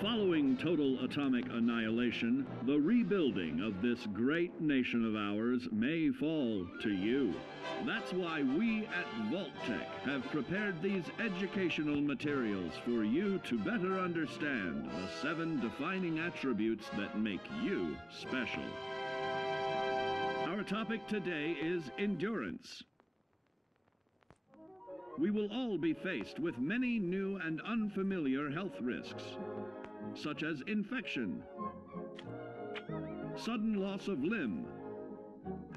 Following total atomic annihilation, the rebuilding of this great nation of ours may fall to you. That's why we at Vault-Tec have prepared these educational materials for you to better understand the 7 defining attributes that make you special. Our topic today is endurance. We will all be faced with many new and unfamiliar health risks, such as infection, sudden loss of limb,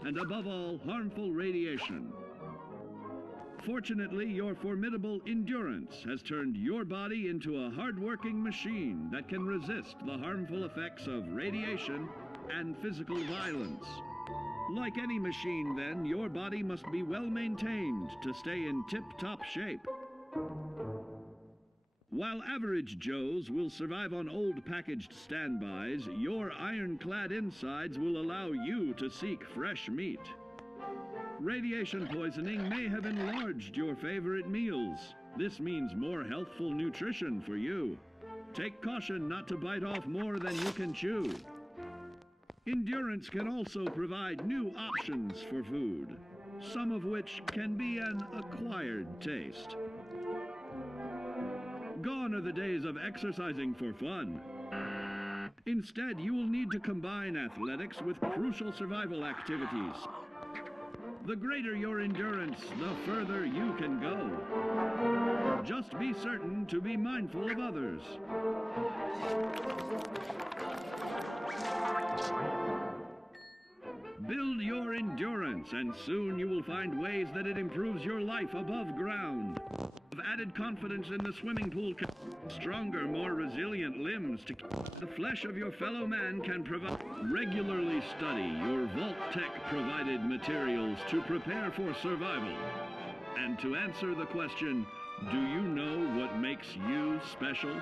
and above all, harmful radiation. Fortunately, your formidable endurance has turned your body into a hard-working machine that can resist the harmful effects of radiation and physical violence. Like any machine, then, your body must be well maintained to stay in tip-top shape. While average Joes will survive on old packaged standbys, your ironclad insides will allow you to seek fresh meat. Radiation poisoning may have enlarged your favorite meals. This means more healthful nutrition for you. Take caution not to bite off more than you can chew. Endurance can also provide new options for food, some of which can be an acquired taste. Gone are the days of exercising for fun. Instead, you will need to combine athletics with crucial survival activities. The greater your endurance, the further you can go. Just be certain to be mindful of others. Build your endurance, and soon you will find ways that it improves your life above ground. Of added confidence in the swimming pool, stronger, more resilient limbs to the flesh of your fellow man can provide. Regularly study your Vault-Tec provided materials to prepare for survival. And to answer the question, do you know what makes you special?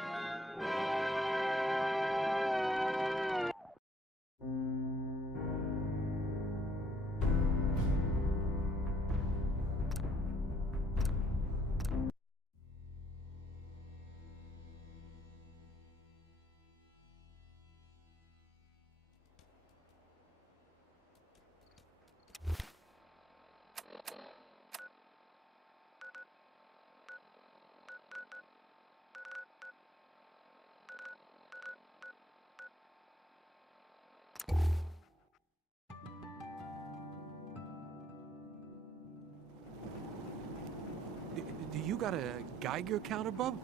Do you got a Geiger counter, bub?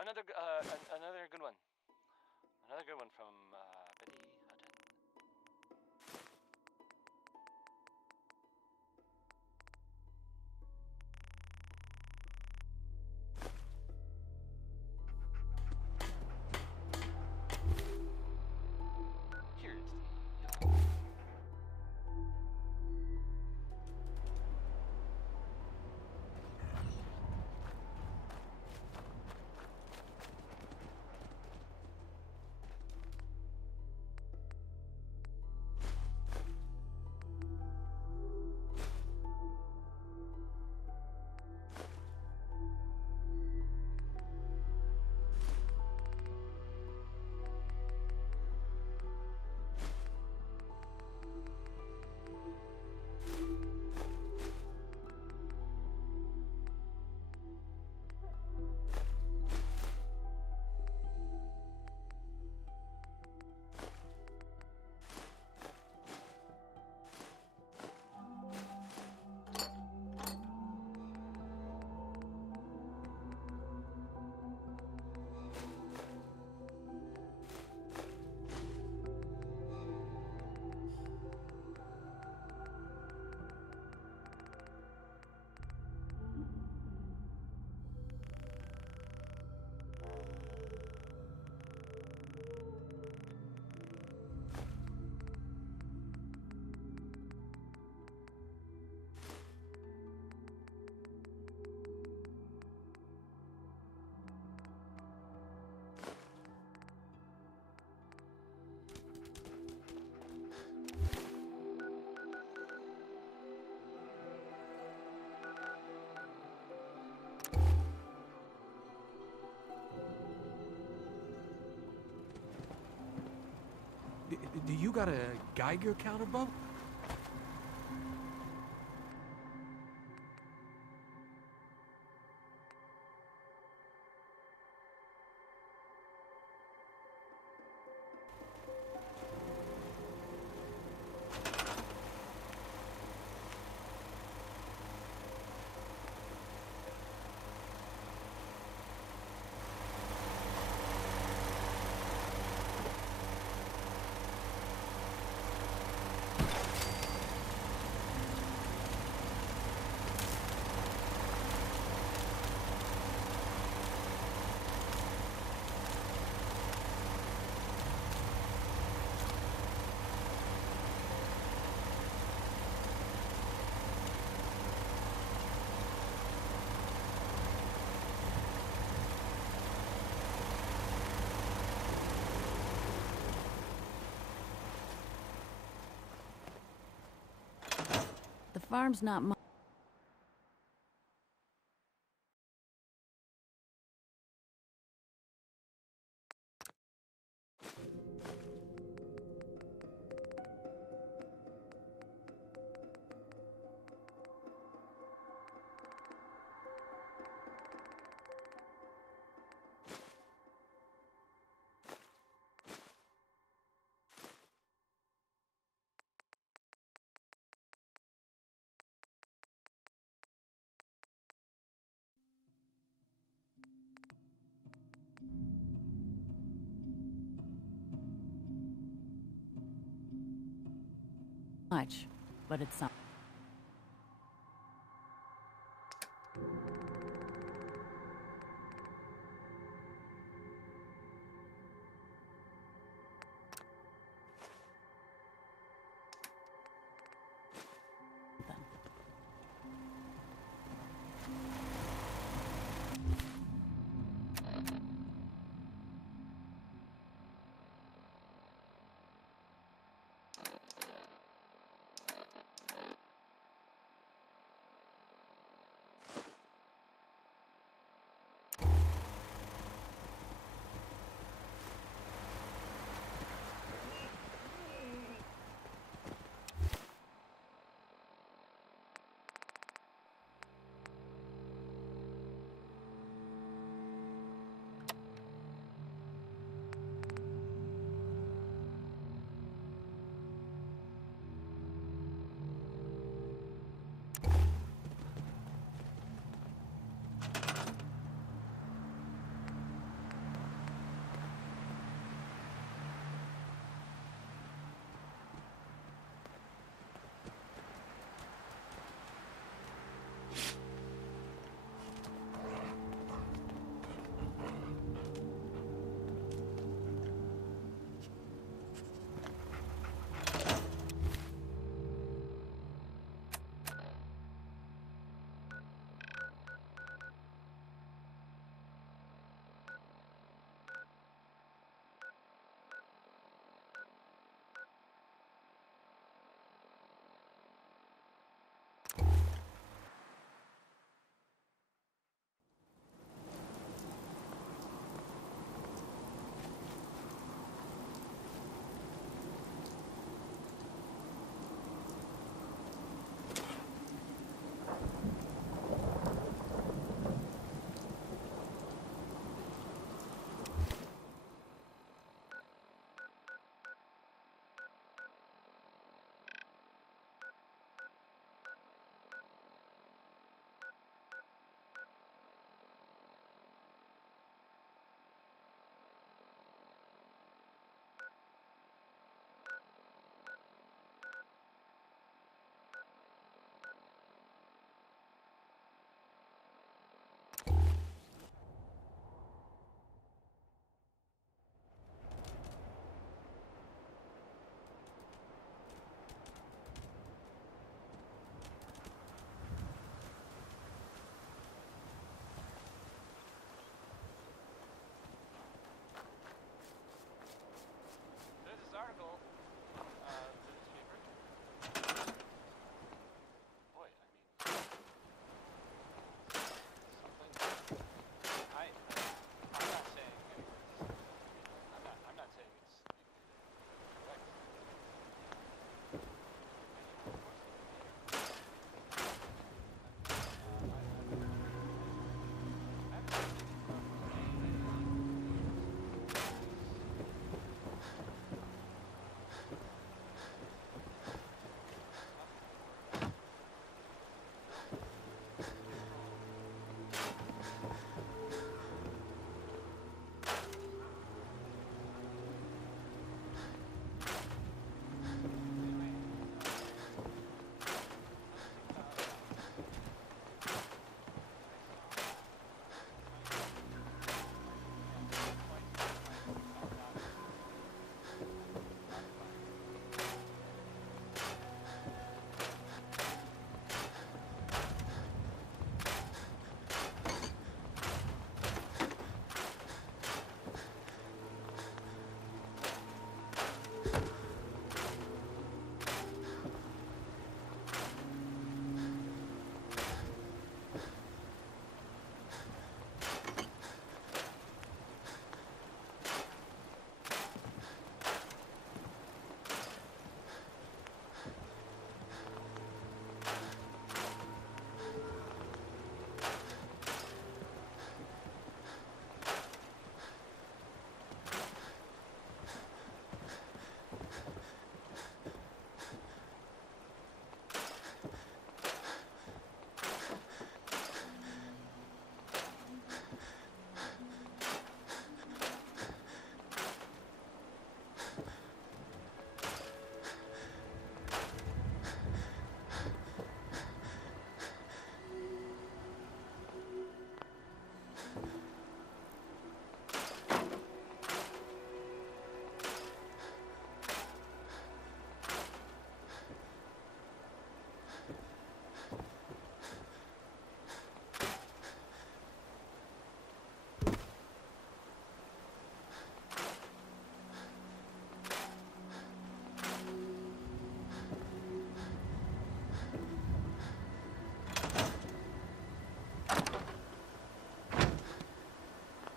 Another good one. Another good one from Betty Hutton. Here's the Do you got a Geiger counter, Bub? The farm's not much. But it's something.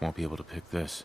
Won't be able to pick this.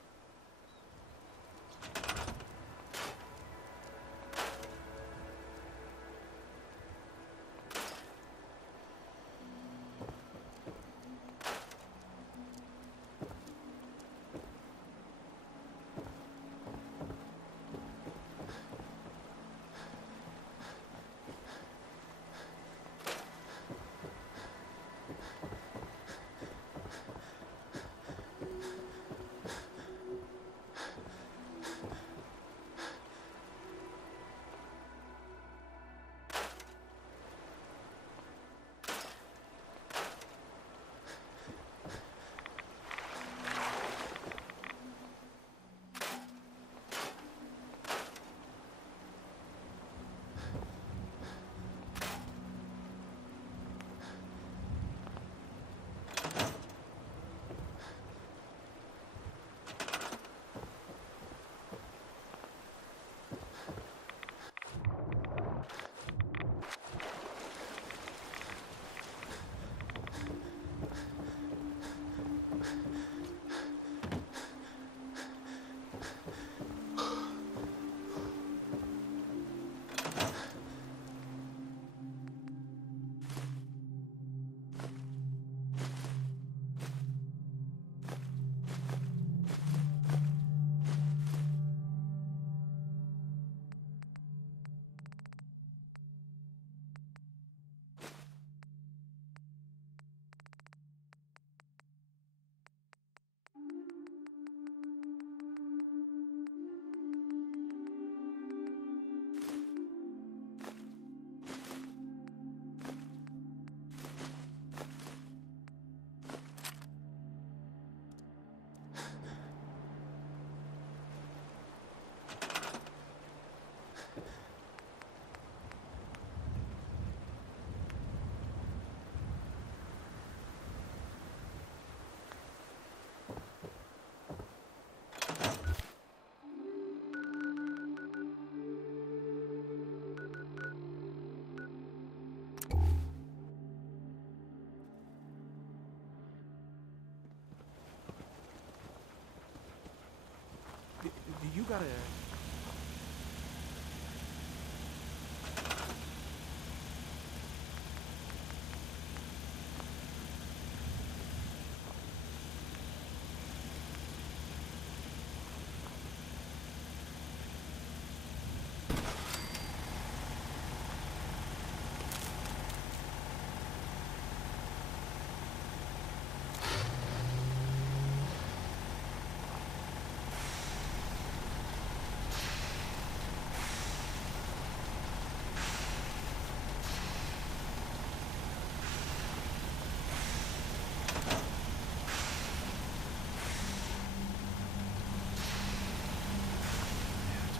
Do you got a...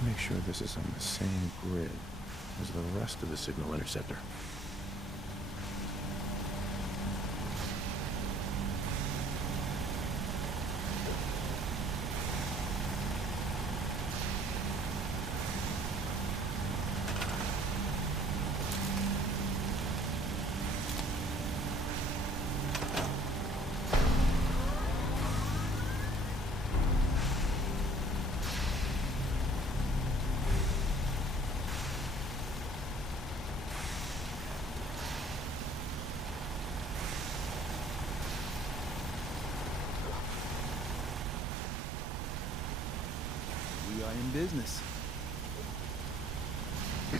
Make sure this is on the same grid as the rest of the signal interceptor. We are in business.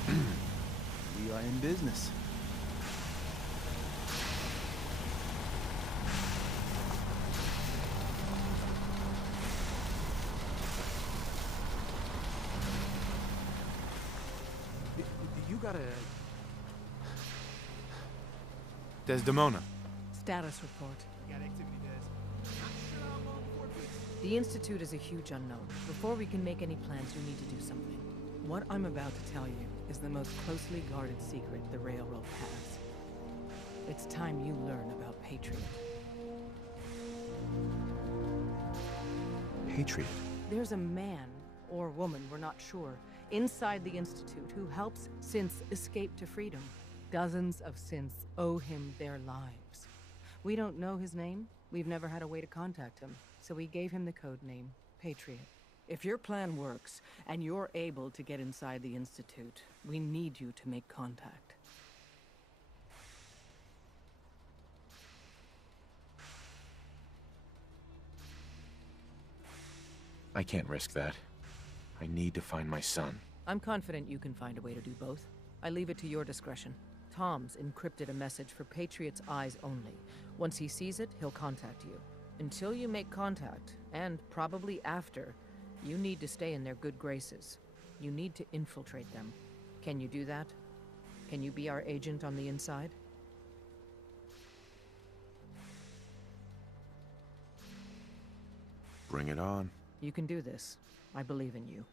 We are in business. Do you got a... Desdemona. Status report. Got activity, Des. The Institute is a huge unknown. Before we can make any plans, you need to do something. What I'm about to tell you is the most closely guarded secret the Railroad has. It's time you learn about Patriot. Patriot. There's a man, or woman, we're not sure, inside the Institute who helps synths escape to freedom. Dozens of synths owe him their lives. We don't know his name. We've never had a way to contact him. So we gave him the code name, Patriot. If your plan works, and you're able to get inside the Institute, we need you to make contact. I can't risk that. I need to find my son. I'm confident you can find a way to do both. I leave it to your discretion. Tom's encrypted a message for Patriot's eyes only. Once he sees it, he'll contact you. Until you make contact, and probably after, you need to stay in their good graces. You need to infiltrate them. Can you do that? Can you be our agent on the inside? Bring it on. You can do this. I believe in you.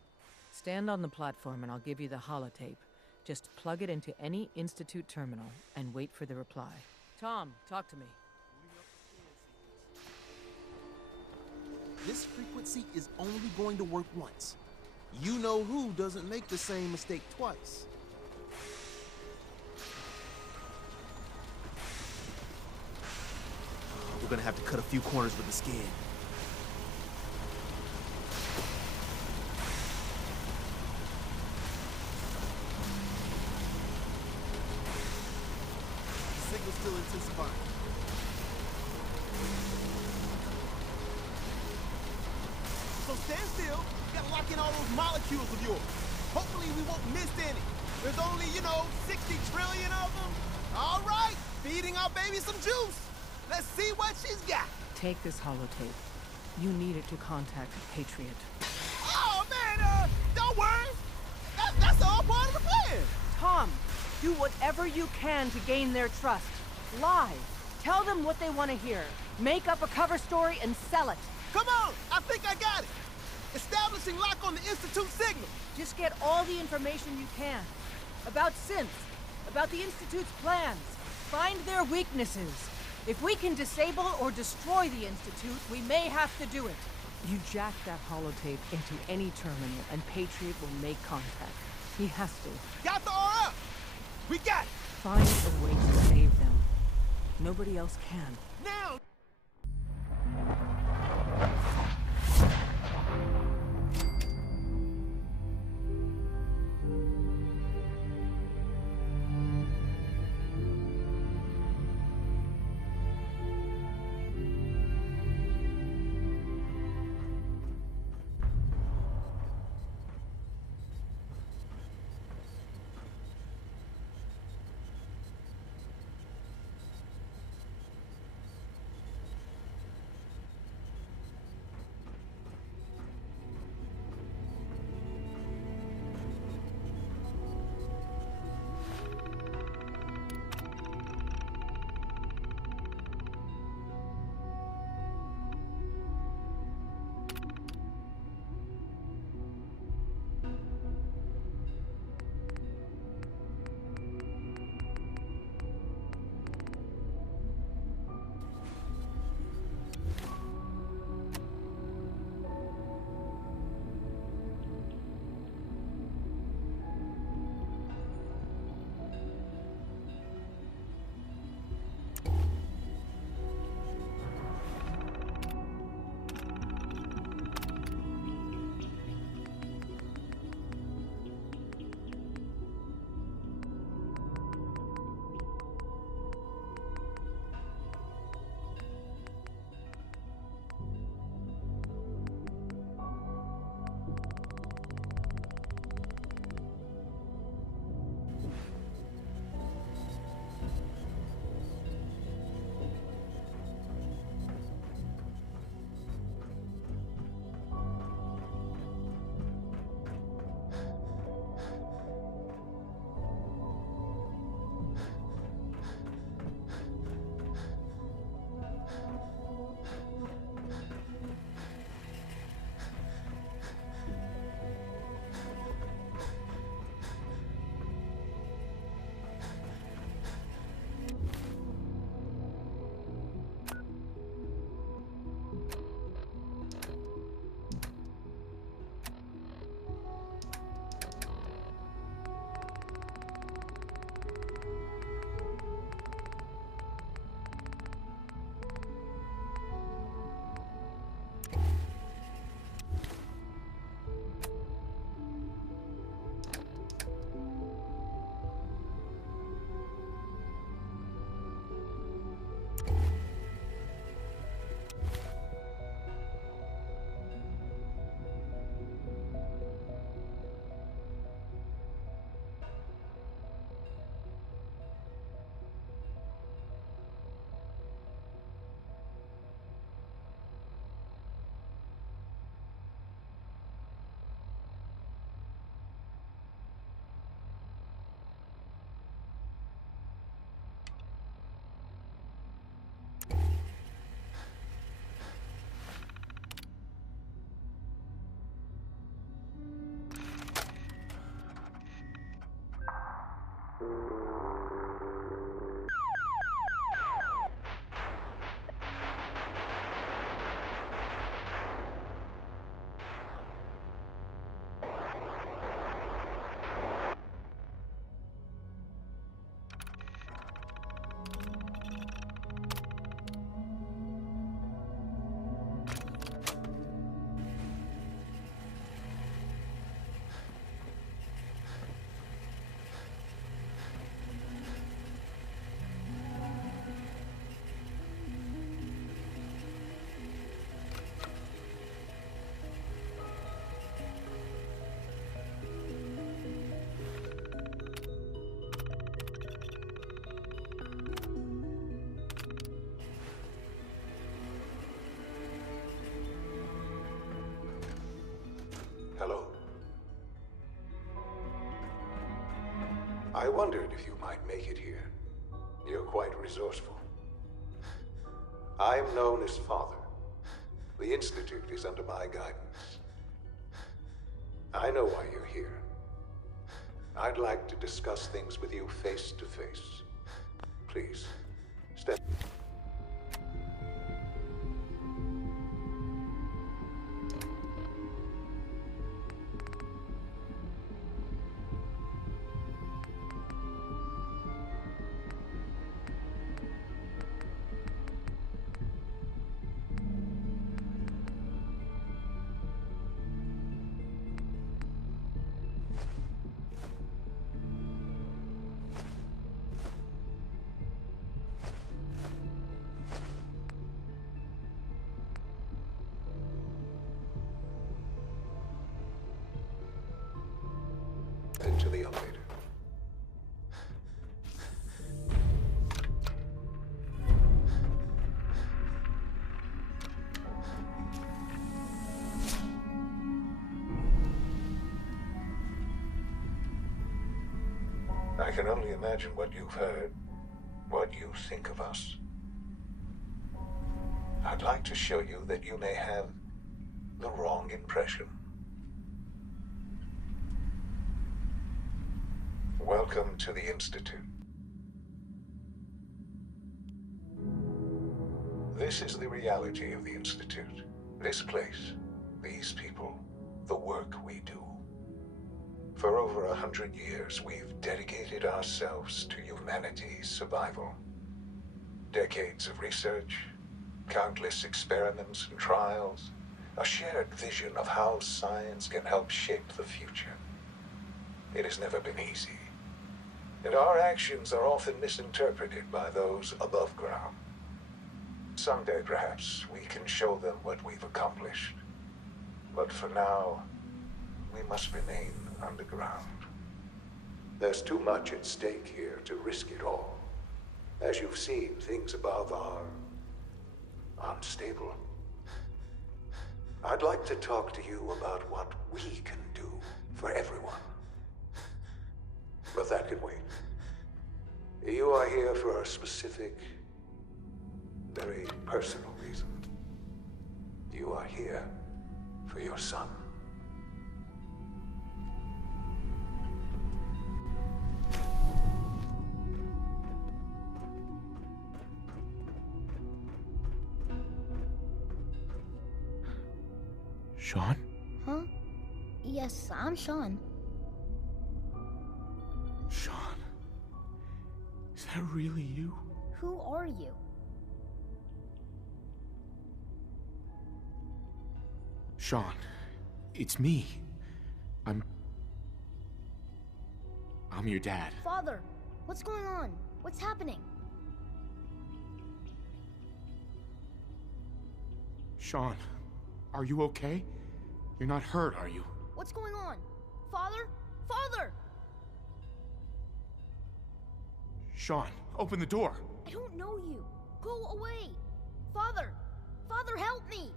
Stand on the platform and I'll give you the holotape. Just plug it into any Institute terminal and wait for the reply. Tom, talk to me. This frequency is only going to work once. You know who doesn't make the same mistake twice. We're gonna have to cut a few corners with the skin. Signal's still intensifying. So stand still. You gotta lock in all those molecules of yours. Hopefully we won't miss any. There's only, 60 trillion of them. All right, feeding our baby some juice. Let's see what she's got. Take this holotape. You need it to contact Patriot. Oh, man, don't worry. That's all part of the plan. Tom, do whatever you can to gain their trust. Lie. Tell them what they want to hear. Make up a cover story and sell it. Come on, I think I got it. Establishing lock on the Institute signal. Just get all the information you can. About synths, about the Institute's plans. Find their weaknesses. If we can disable or destroy the Institute, we may have to do it. You jack that holotape into any terminal and Patriot will make contact. He has to. Got the R up. We got it. Find a way to save them. Nobody else can. Now. I wondered if you might make it here. You're quite resourceful. I am known as Father. The Institute is under my guidance. I know why you're here. I'd like to discuss things with you face to face. Please, step. Into the elevator. I can only imagine what you've heard, what you think of us. I'd like to show you that you may have the wrong impression. Welcome to the Institute. This is the reality of the Institute. This place, these people, the work we do. For over 100 years, we've dedicated ourselves to humanity's survival. Decades of research, countless experiments and trials, a shared vision of how science can help shape the future. It has never been easy. And our actions are often misinterpreted by those above ground. Someday, perhaps, we can show them what we've accomplished. But for now, we must remain underground. There's too much at stake here to risk it all. As you've seen, things above are unstable. I'd like to talk to you about what we can do for everyone. But that can wait. You are here for a specific, very personal reason. You are here for your son. Shaun? Huh? Yes, I'm Shaun. Shaun? Is that really you? Who are you? Shaun, it's me. I'm your dad. Father, what's going on? What's happening? Shaun, are you okay? You're not hurt, are you? What's going on? Father? Father! Shaun, open the door. I don't know you. Go away. Father! Father, help me!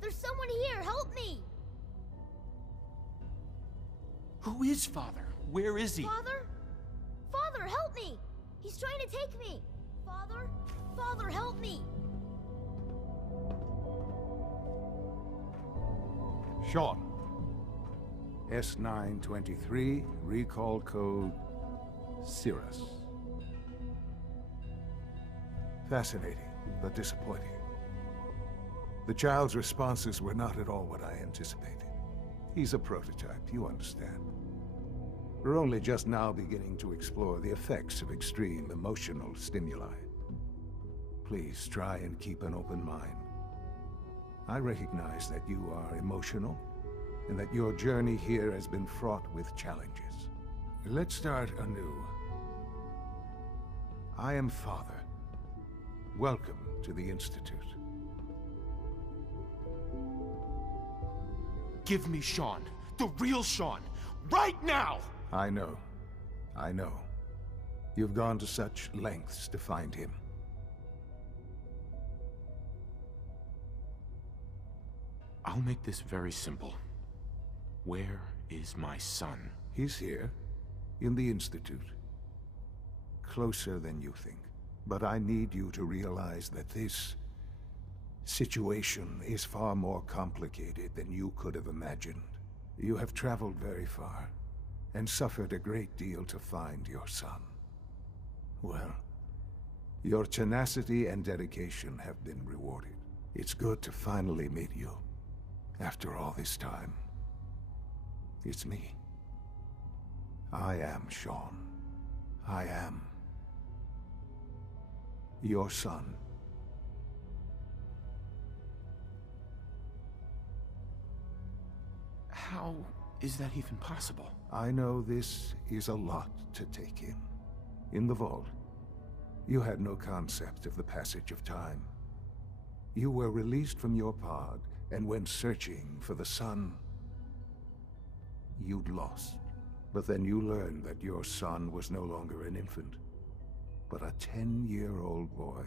There's someone here, help me! Who is Father? Where is he? Father? Father, help me! He's trying to take me! Father? Father, help me! Shaun. S923, recall code Cirrus. Fascinating, but disappointing. The child's responses were not at all what I anticipated. He's a prototype, you understand. We're only just now beginning to explore the effects of extreme emotional stimuli. Please try and keep an open mind. I recognize that you are emotional, and that your journey here has been fraught with challenges. Let's start anew. I am Father. Welcome to the Institute. Give me Shaun. The real Shaun. Right now! I know. I know. You've gone to such lengths to find him. I'll make this very simple. Where is my son? He's here, in the Institute. closer than you think. But I need you to realize that this situation is far more complicated than you could have imagined. You have traveled very far, and suffered a great deal to find your son. Well, your tenacity and dedication have been rewarded. It's good to finally meet you. After all this time, it's me. I am Shaun. I am your son. How is that even possible? I know this is a lot to take in. In the vault, you had no concept of the passage of time. You were released from your pod and went searching for the son you'd lost. But then you learned that your son was no longer an infant, but a 10-year-old boy.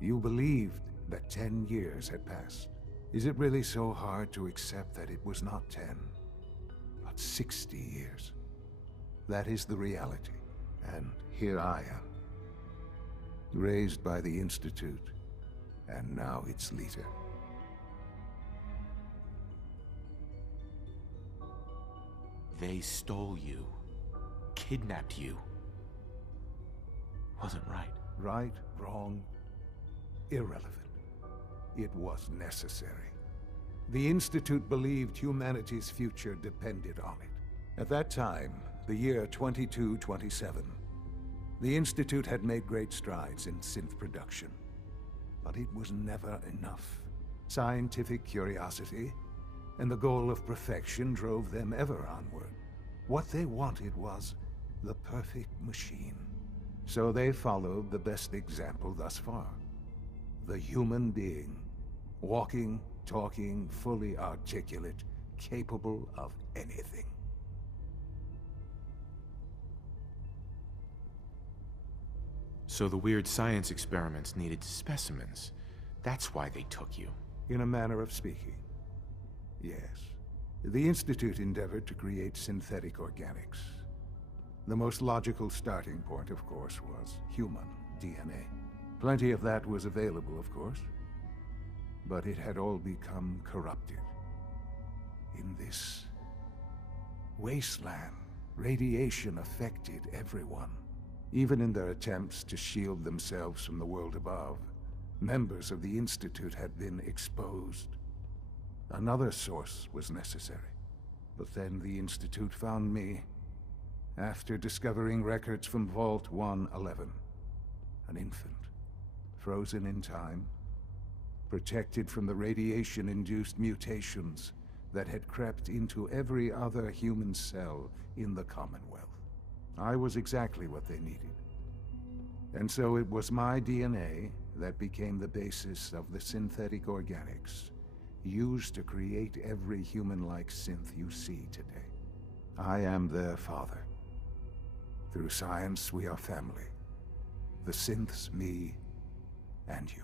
You believed that 10 years had passed. Is it really so hard to accept that it was not 10, but 60 years? That is the reality, and here I am, raised by the Institute, and now its leader. They stole you, kidnapped you. Wasn't right. Right, wrong, irrelevant. It was necessary. The Institute believed humanity's future depended on it. At that time, the year 2227, the Institute had made great strides in synth production. But it was never enough. Scientific curiosity and the goal of perfection drove them ever onward. What they wanted was the perfect machine. So they followed the best example thus far. The human being. Walking, talking, fully articulate, capable of anything. So the weird science experiments needed specimens. That's why they took you. In a manner of speaking, yes. The Institute endeavored to create synthetic organics. The most logical starting point, of course, was human DNA. Plenty of that was available, of course. But it had all become corrupted. In this wasteland, radiation affected everyone. Even in their attempts to shield themselves from the world above, members of the Institute had been exposed. Another source was necessary. But then the Institute found me, after discovering records from Vault 111. An infant, frozen in time, protected from the radiation-induced mutations that had crept into every other human cell in the Commonwealth. I was exactly what they needed. And so it was my DNA that became the basis of the synthetic organics used to create every human-like synth you see today. I am their father. Through science, we are family. The synths, me, and you.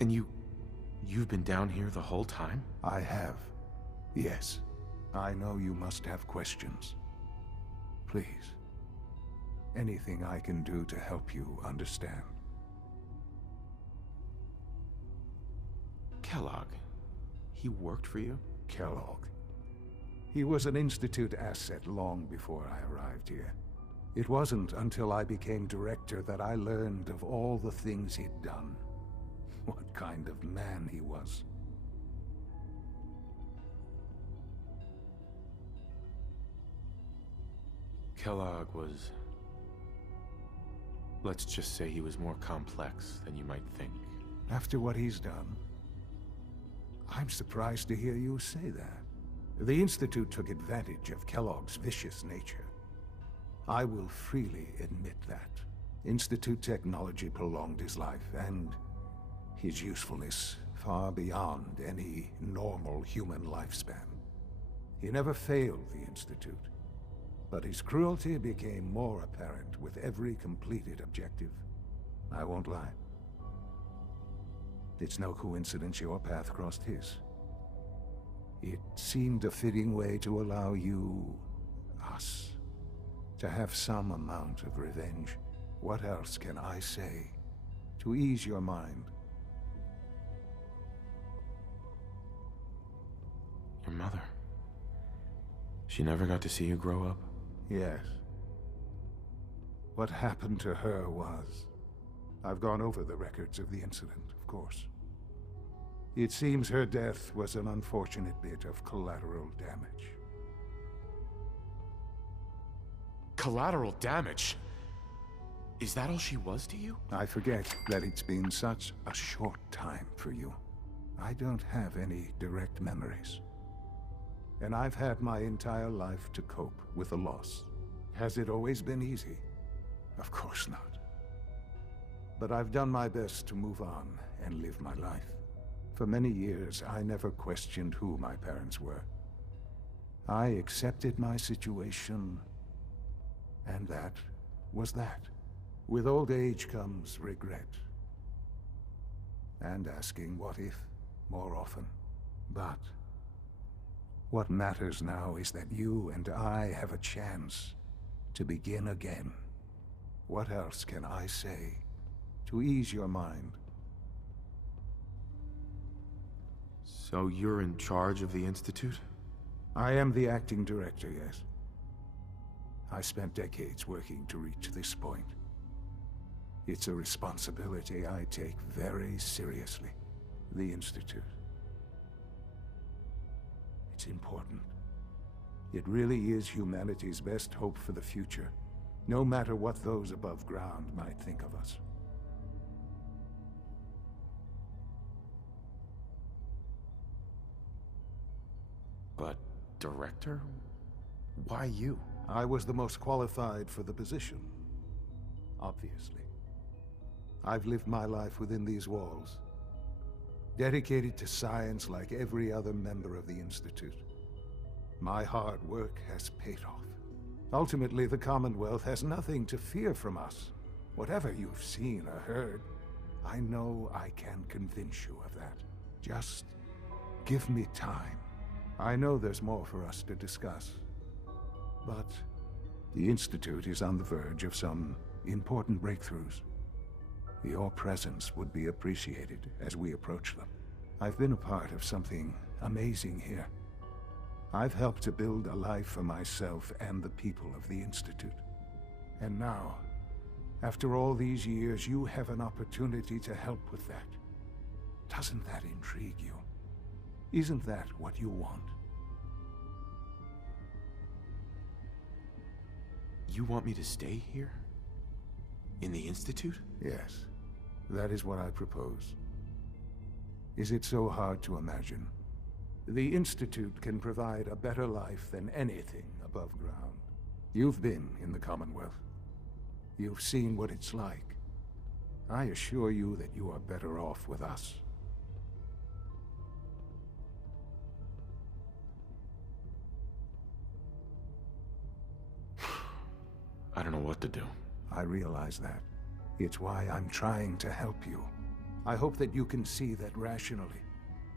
And you've been down here the whole time? I have. Yes. I know you must have questions. Please. Anything I can do to help you understand. Kellogg. He worked for you? Kellogg. He was an Institute asset long before I arrived here. It wasn't until I became director that I learned of all the things he'd done. What kind of man he was. Kellogg was... Let's just say he was more complex than you might think. After what he's done, I'm surprised to hear you say that. The Institute took advantage of Kellogg's vicious nature. I will freely admit that. Institute technology prolonged his life, and his usefulness far beyond any normal human lifespan. He never failed the Institute, but his cruelty became more apparent with every completed objective. I won't lie. It's no coincidence your path crossed his. It seemed a fitting way to allow you, us, to have some amount of revenge. What else can I say to ease your mind? Your mother. She never got to see you grow up? Yes. What happened to her was... I've gone over the records of the incident, of course. It seems her death was an unfortunate bit of collateral damage. Collateral damage? Is that all she was to you? I forget that it's been such a short time for you. I don't have any direct memories. And I've had my entire life to cope with the loss. Has it always been easy? Of course not. But I've done my best to move on and live my life. For many years, I never questioned who my parents were. I accepted my situation, and that was that. With old age comes regret. And asking what if more often. But what matters now is that you and I have a chance to begin again. What else can I say to ease your mind? So you're in charge of the Institute? I am the acting director, yes. I spent decades working to reach this point. It's a responsibility I take very seriously. The Institute. It's important. It really is humanity's best hope for the future, no matter what those above ground might think of us. But, Director? Why you? I was the most qualified for the position, obviously. I've lived my life within these walls, dedicated to science like every other member of the Institute. My hard work has paid off. Ultimately, the Commonwealth has nothing to fear from us. Whatever you've seen or heard, I know I can convince you of that. Just give me time. I know there's more for us to discuss. But the Institute is on the verge of some important breakthroughs. Your presence would be appreciated as we approach them. I've been a part of something amazing here. I've helped to build a life for myself and the people of the Institute. And now, after all these years, you have an opportunity to help with that. Doesn't that intrigue you? Isn't that what you want? You want me to stay here? In the Institute? Yes, that is what I propose. Is it so hard to imagine? The Institute can provide a better life than anything above ground. You've been in the Commonwealth. You've seen what it's like. I assure you that you are better off with us. I don't know what to do. I realize that. It's why I'm trying to help you. I hope that you can see that rationally.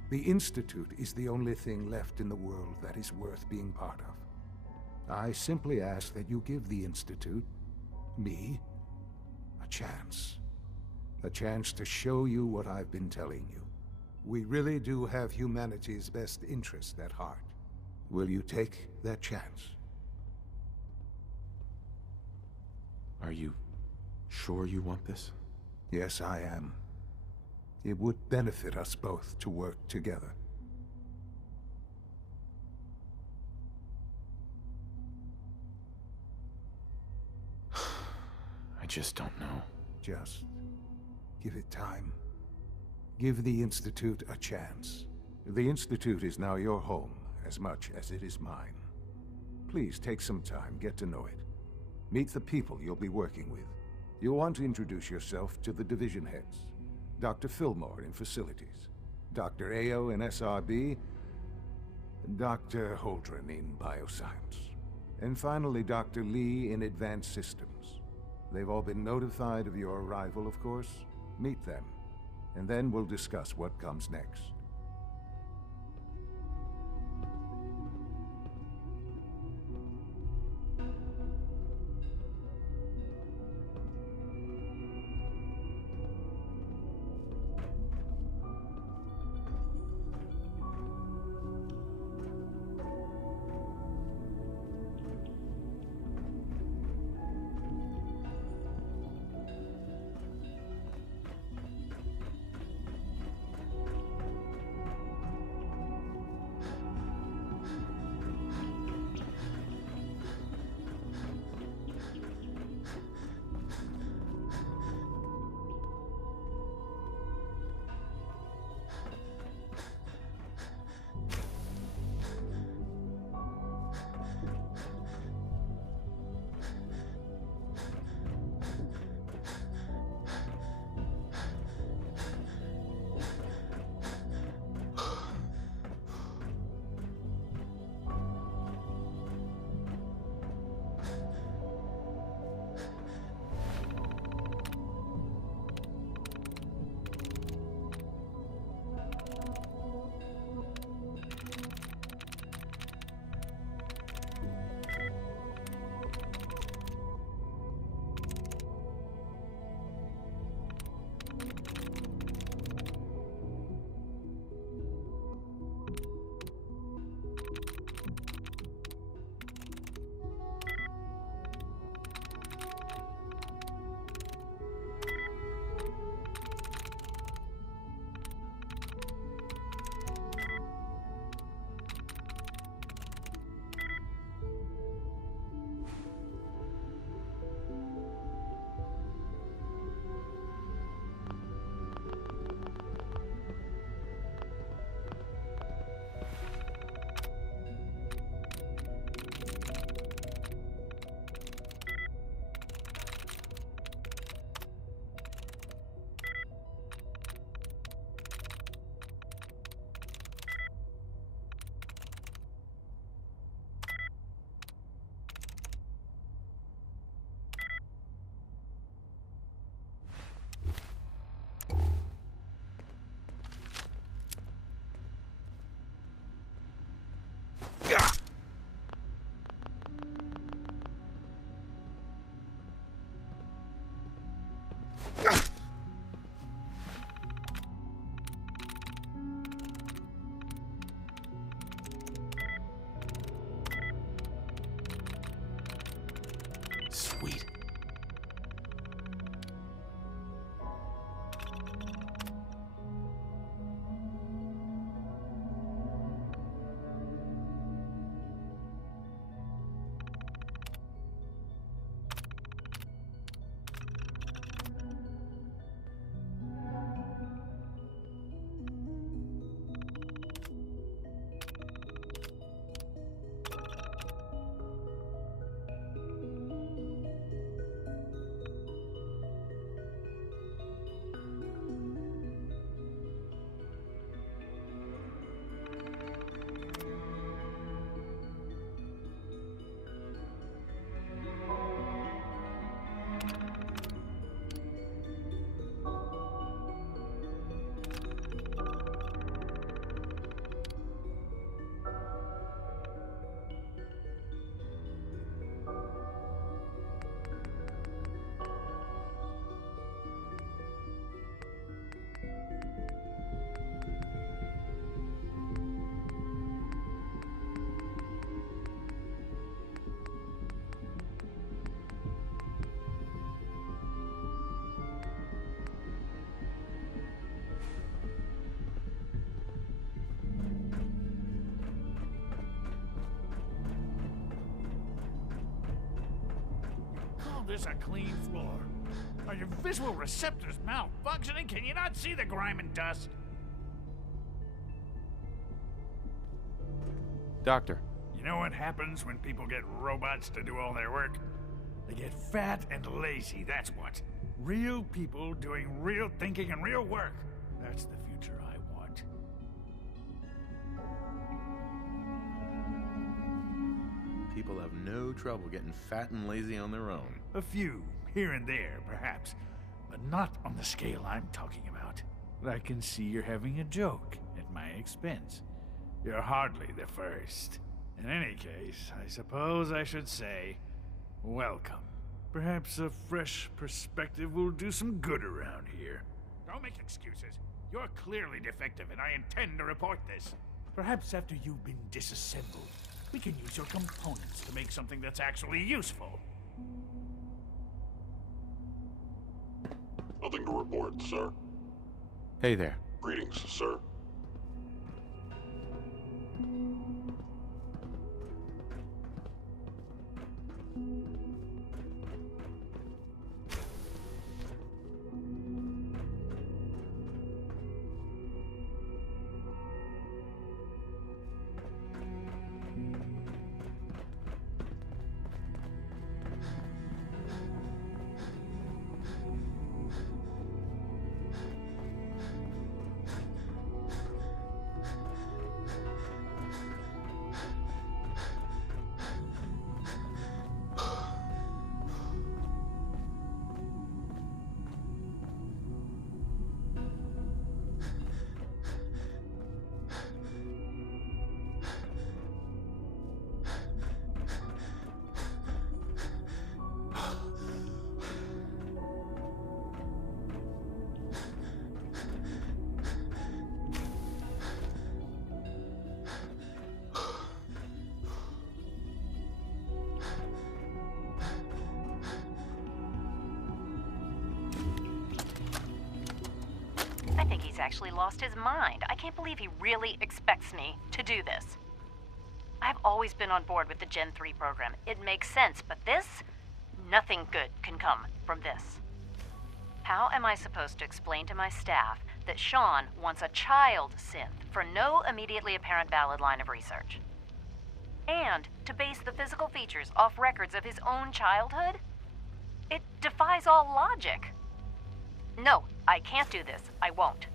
The Institute is the only thing left in the world that is worth being part of. I simply ask that you give the Institute, me, a chance. A chance to show you what I've been telling you. We really do have humanity's best interest at heart. Will you take that chance? Are you sure you want this? Yes, I am. It would benefit us both to work together. I just don't know. Just give it time. Give the Institute a chance. The Institute is now your home as much as it is mine. Please take some time, get to know it. Meet the people you'll be working with. You'll want to introduce yourself to the division heads. Dr. Fillmore in Facilities, Dr. Ao in SRB, Dr. Holdren in Bioscience, and finally Dr. Lee in Advanced Systems. They've all been notified of your arrival, of course. Meet them, and then we'll discuss what comes next. Sweet. This a clean floor. Are your visual receptors malfunctioning? Can you not see the grime and dust? Doctor. You know what happens when people get robots to do all their work? They get fat and lazy, that's what. Real people doing real thinking and real work. That's the future I want. People have no trouble getting fat and lazy on their own. A few, here and there, perhaps. But not on the scale I'm talking about. I can see you're having a joke at my expense. You're hardly the first. In any case, I suppose I should say, welcome. Perhaps a fresh perspective will do some good around here. Don't make excuses. You're clearly defective, and I intend to report this. Perhaps after you've been disassembled, we can use your components to make something that's actually useful. Nothing to report, sir. Hey there. Greetings, sir. I think he's actually lost his mind. I can't believe he really expects me to do this. I've always been on board with the Gen 3 program. It makes sense, but this? Nothing good can come from this. How am I supposed to explain to my staff that SHAUN wants a child synth for no immediately apparent valid line of research? And to base the physical features off records of his own childhood? It defies all logic. No, I can't do this. I won't.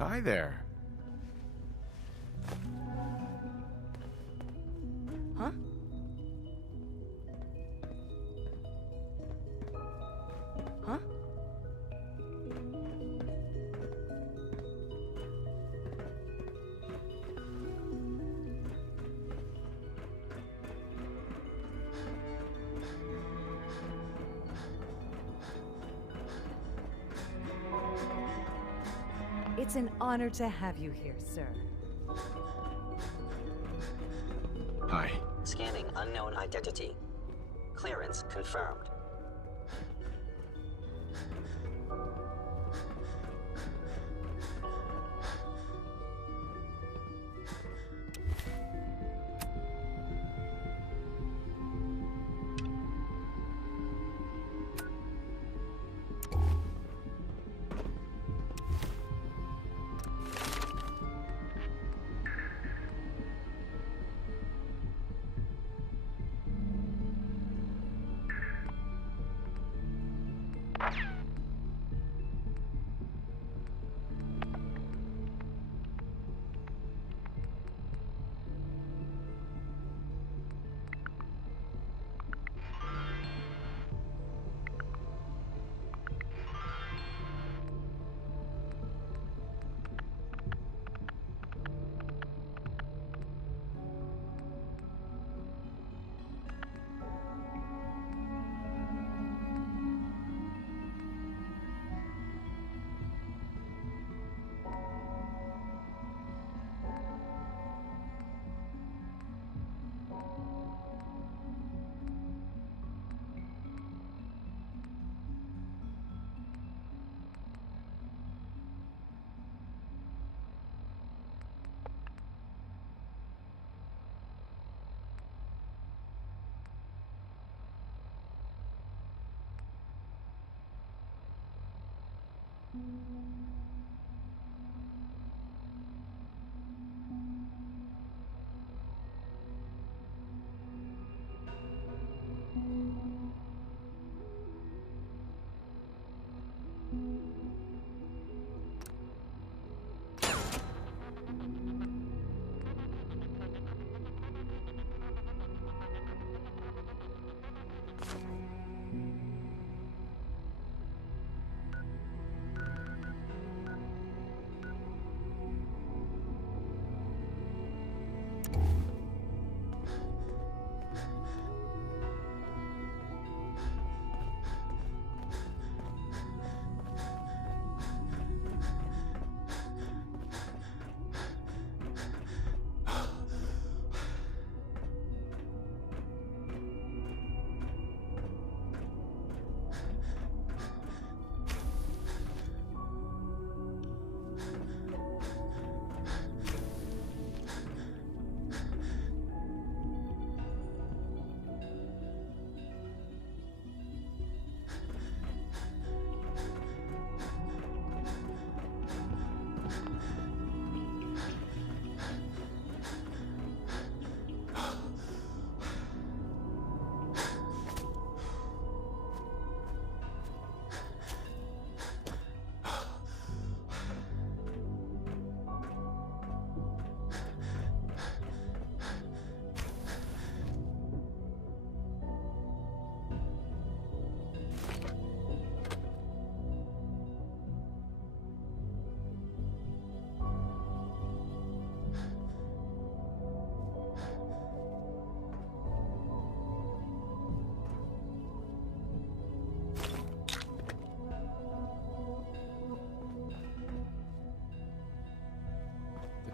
Hi there. Huh? Huh? It's an honor to have you here, sir. Hi. Scanning unknown identity. Clearance confirmed.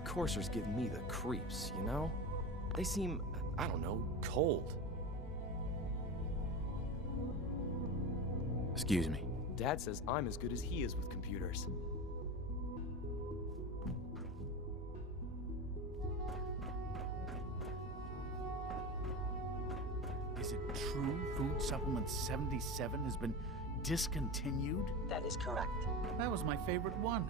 Coursers give me the creeps, you know? They seem, I don't know, cold. Excuse me. Dad says I'm as good as he is with computers. Is it true Food Supplement 77 has been discontinued? That is correct. That was my favorite one.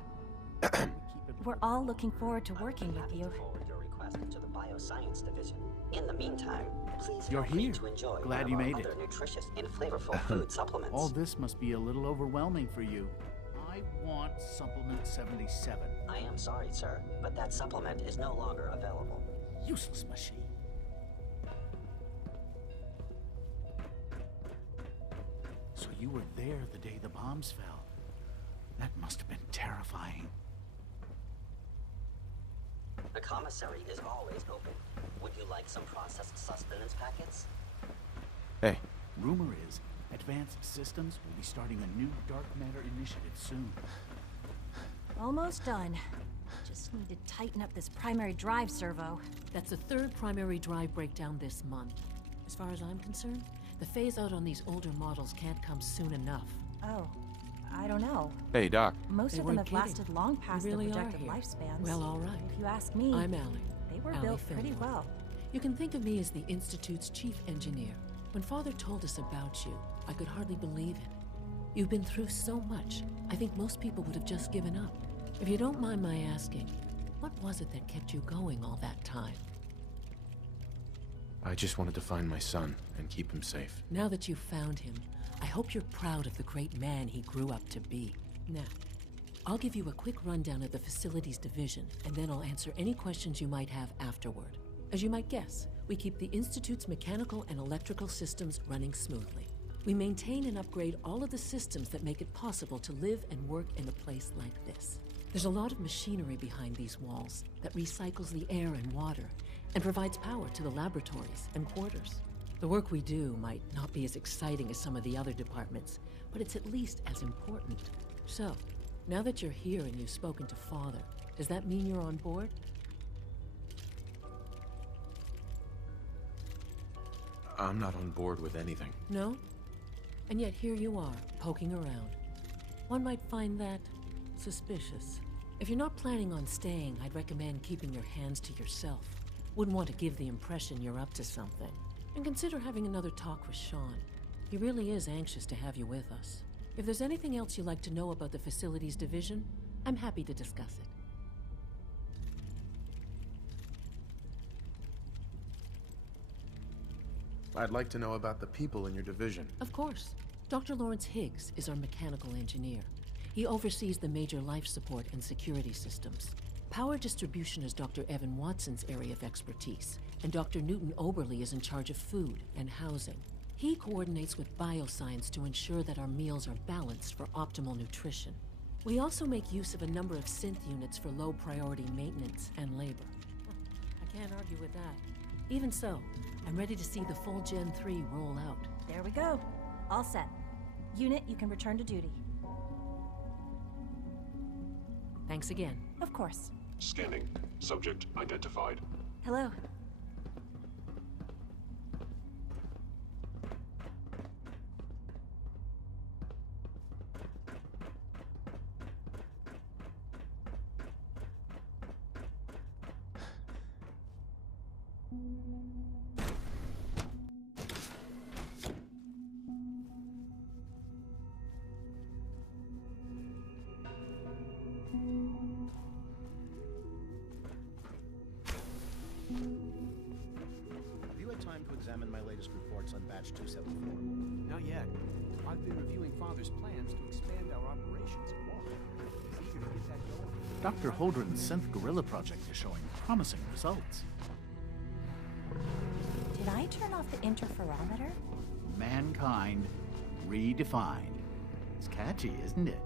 We're all looking forward to working with you. Forward your request to the Bioscience Division. In the meantime, please You're feel free here. to enjoy Glad one you of our made other it. nutritious and flavorful food supplements. All this must be a little overwhelming for you. I want Supplement 77. I am sorry, sir, but that supplement is no longer available. Useless machine. So you were there the day the bombs fell. That must have been terrifying. The commissary is always open. Would you like some processed sustenance packets? Hey. Rumor is, Advanced Systems will be starting a new dark matter initiative soon. Almost done. Just need to tighten up this primary drive servo. That's the third primary drive breakdown this month. As far as I'm concerned, the phase-out on these older models can't come soon enough. Oh, I don't know. Hey, Doc. Most of them have lasted long past their projected lifespans. Well, all right. If you ask me, I'm Allie. They were Allie built pretty Fillmore. well. You can think of me as the Institute's chief engineer. When Father told us about you, I could hardly believe it. You've been through so much, I think most people would have just given up. If you don't mind my asking, what was it that kept you going all that time? I just wanted to find my son and keep him safe. Now that you've found him, I hope you're proud of the great man he grew up to be. Now, I'll give you a quick rundown of the Facilities Division, and then I'll answer any questions you might have afterward. As you might guess, we keep the Institute's mechanical and electrical systems running smoothly. We maintain and upgrade all of the systems that make it possible to live and work in a place like this. There's a lot of machinery behind these walls that recycles the air and water and provides power to the laboratories and quarters. The work we do might not be as exciting as some of the other departments, but it's at least as important. So, now that you're here and you've spoken to Father, does that mean you're on board? I'm not on board with anything. No? And yet here you are, poking around. One might find that suspicious. If you're not planning on staying, I'd recommend keeping your hands to yourself. Wouldn't want to give the impression you're up to something. And consider having another talk with SHAUN. He really is anxious to have you with us. If there's anything else you'd like to know about the Facilities Division, I'm happy to discuss it. I'd like to know about the people in your division. Of course. Dr. Lawrence Higgs is our mechanical engineer. He oversees the major life support and security systems. Power distribution is Dr. Evan Watson's area of expertise, and Dr. Newton Oberly is in charge of food and housing. He coordinates with bioscience to ensure that our meals are balanced for optimal nutrition. We also make use of a number of synth units for low-priority maintenance and labor. I can't argue with that. Even so, I'm ready to see the full Gen 3 roll out. There we go. All set. Unit, you can return to duty. Thanks again. Of course. Scanning. Subject identified. Hello. Have you had time to examine my latest reports on Batch 274? Not yet. I've been reviewing Father's plans to expand our operations at Walker. He's eager to get that going. Dr. Holdren's synth gorilla project is showing promising results. Did I turn off the interferometer? Mankind redefined. It's catchy, isn't it?